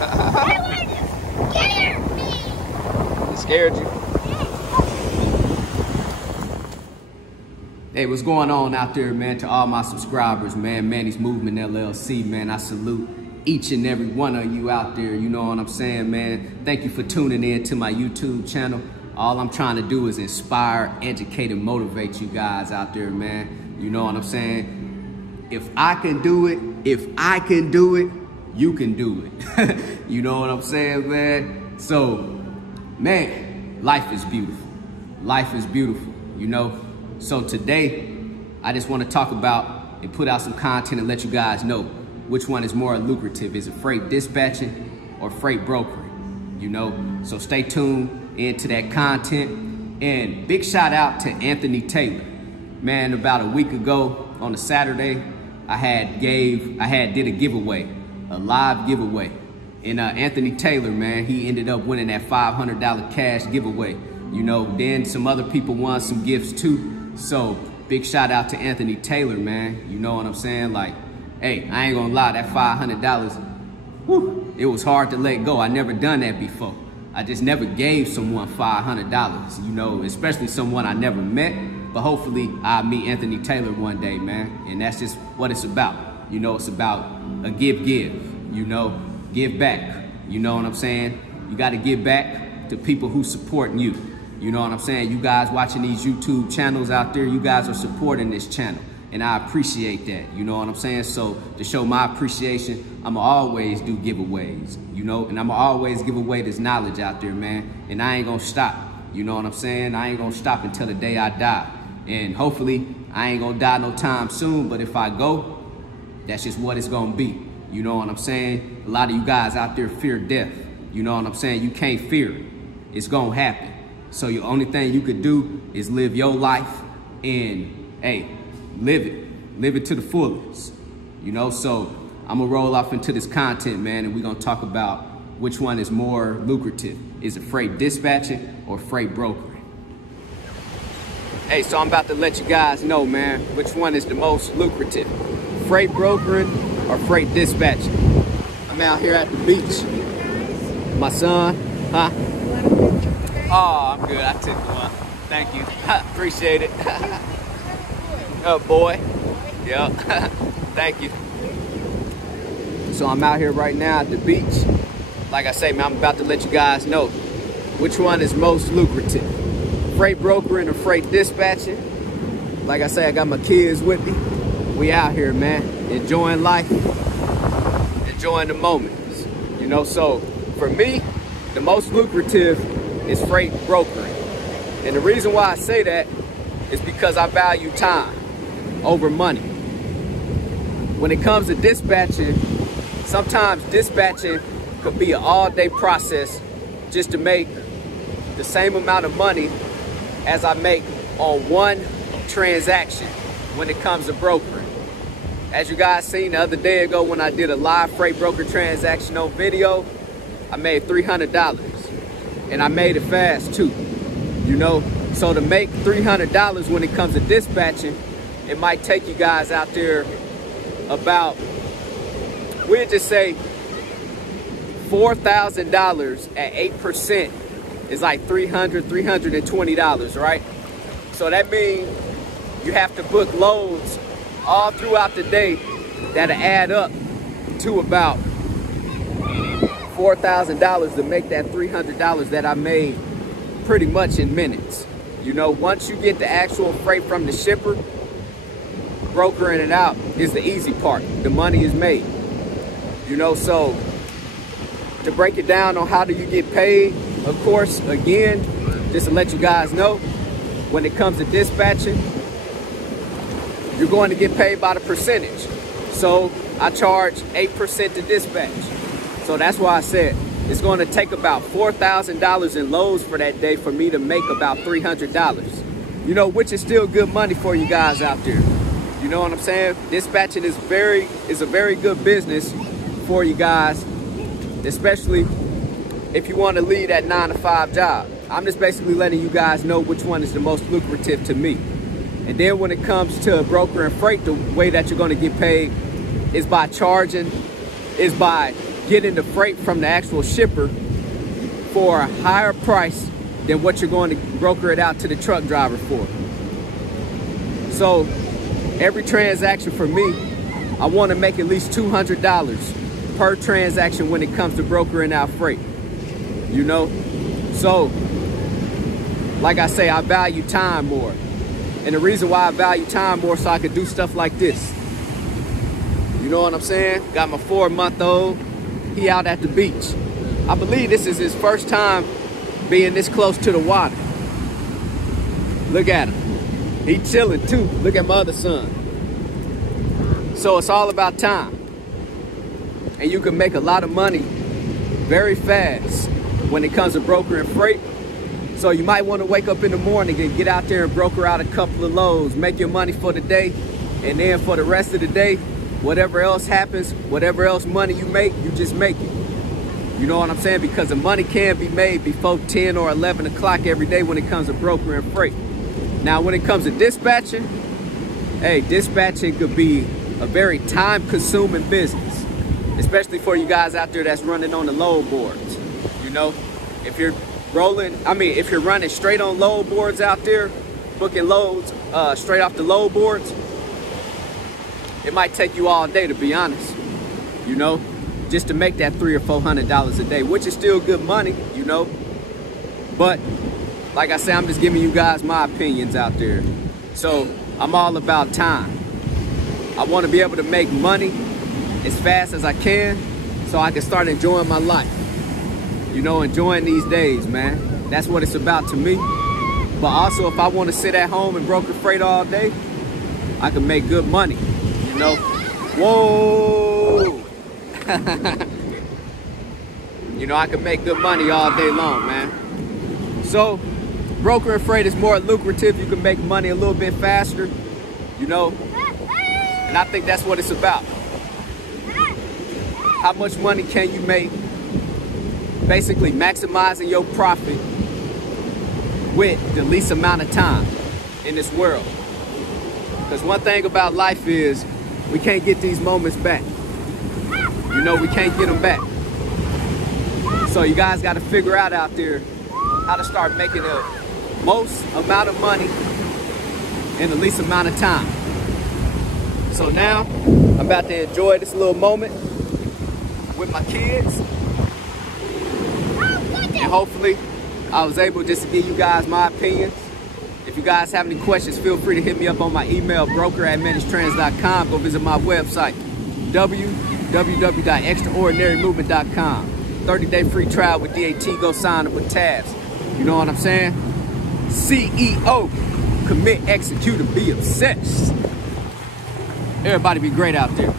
scared me. It scared you? Hey, what's going on out there, man? To all my subscribers, man, Manny's Movement LLC, man, I salute each and every one of you out there. You know what I'm saying, man? Thank you for tuning in to my YouTube channel. All I'm trying to do is inspire, educate, and motivate you guys out there, man. You know what I'm saying? If I can do it, you can do it. You know what I'm saying, man? So, man, life is beautiful. Life is beautiful, you know? So today, I just want to talk about and put out some content and let you guys know which one is more lucrative. Is it freight dispatching or freight brokering? You know, so stay tuned into that content. And big shout out to Anthony Taylor. Man, about a week ago on a Saturday, I did a giveaway, a live giveaway. And Anthony Taylor, man, he ended up winning that $500 cash giveaway. You know, then some other people won some gifts too. So big shout out to Anthony Taylor, man. You know what I'm saying? Like, hey, I ain't gonna lie, that $500, whew, it was hard to let go. I never done that before. I just never gave someone $500, you know, especially someone I never met. But hopefully I'll meet Anthony Taylor one day, man. And that's just what it's about. You know, it's about a give, you know, give back. You know what I'm saying? You gotta give back to people who supporting you. You know what I'm saying? You guys watching these YouTube channels out there, you guys are supporting this channel. And I appreciate that, you know what I'm saying? So to show my appreciation, I'ma always do giveaways, you know? And I'ma always give away this knowledge out there, man. And I ain't gonna stop, you know what I'm saying? I ain't gonna stop until the day I die. And hopefully I ain't gonna die no time soon, but if I go, that's just what it's gonna be. You know what I'm saying? A lot of you guys out there fear death. You know what I'm saying? You can't fear it. It's gonna happen. So the only thing you could do is live your life and, hey, live it to the fullest, you know? So I'm gonna roll off into this content, man, and we're gonna talk about which one is more lucrative. Is it freight dispatching or freight brokering? Hey, so I'm about to let you guys know, man, which one is the most lucrative, freight brokering or freight dispatching. I'm out here at the beach. My son, huh? Oh, I'm good. I took one. Thank you. Appreciate it. Oh, boy. Yep. Thank you. So I'm out here right now at the beach. Like I say, man, I'm about to let you guys know which one is most lucrative. Freight brokering or freight dispatching. Like I say, I got my kids with me. We out here, man, enjoying life, enjoying the moments. You know, so for me, the most lucrative is freight brokering. And the reason why I say that is because I value time over money. When it comes to dispatching, sometimes dispatching could be an all-day process just to make the same amount of money as I make on one transaction when it comes to brokering. As you guys seen the other day ago when I did a live freight broker transaction on video, I made $300. And I made it fast too, you know? So to make $300 when it comes to dispatching, it might take you guys out there about, we'll just say $4,000 at 8% is like $320, right? So that means you have to book loads all throughout the day that'll add up to about $4,000 to make that $300 that I made pretty much in minutes. You know, once you get the actual freight from the shipper, brokering it out is the easy part. The money is made. You know, so to break it down on how do you get paid, of course, again, just to let you guys know, when it comes to dispatching, you're going to get paid by the percentage. So I charge 8% to dispatch. So that's why I said it's going to take about $4,000 in loads for that day for me to make about $300. You know, which is still good money for you guys out there. You know what I'm saying? Dispatching is a very good business for you guys, especially if you want to leave that 9-to-5 job. I'm just basically letting you guys know which one is the most lucrative to me. And then when it comes to broker and freight, the way that you're going to get paid is by getting the freight from the actual shipper for a higher price than what you're going to broker it out to the truck driver for. So every transaction for me, I want to make at least $200 per transaction when it comes to brokering out freight, you know? So, like I say, I value time more. And the reason why I value time more, so I could do stuff like this. You know what I'm saying? Got my 4-month-old, he out at the beach. I believe this is his first time being this close to the water. Look at him. He chilling too. Look at my other son. So it's all about time. And you can make a lot of money very fast when it comes to brokering freight. So you might want to wake up in the morning and get out there and broker out a couple of loads, make your money for the day, and then for the rest of the day, whatever else happens, whatever else money you make, you just make it. You know what I'm saying? Because the money can be made before 10 or 11 o'clock every day when it comes to brokering freight. Now, when it comes to dispatching, hey, dispatching could be a very time-consuming business, especially for you guys out there that's running on the load boards. You know, if you're if you're running straight on load boards out there, booking loads straight off the load boards, it might take you all day, to be honest, you know, just to make that $300 or $400 a day, which is still good money, you know. But like I said, I'm just giving you guys my opinions out there. So I'm all about time. I want to be able to make money as fast as I can so I can start enjoying my life. You know, enjoying these days, man. That's what it's about to me. But also, if I want to sit at home and broker freight all day, I can make good money, you know. Whoa! You know, I can make good money all day long, man. So, brokering freight is more lucrative. You can make money a little bit faster, you know. And I think that's what it's about. How much money can you make? Basically maximizing your profit with the least amount of time in this world. Because one thing about life is we can't get these moments back. You know, we can't get them back. So you guys got to figure out there how to start making the most amount of money in the least amount of time. So now I'm about to enjoy this little moment with my kids. And hopefully I was able just to give you guys my opinions. If you guys have any questions, feel free to hit me up on my email, broker@menacetrans.com. Go visit my website, www.extraordinarymovement.com. 30-day free trial with DAT. Go sign up with TAFS. You know what I'm saying? CEO, commit, execute, and be obsessed. Everybody be great out there.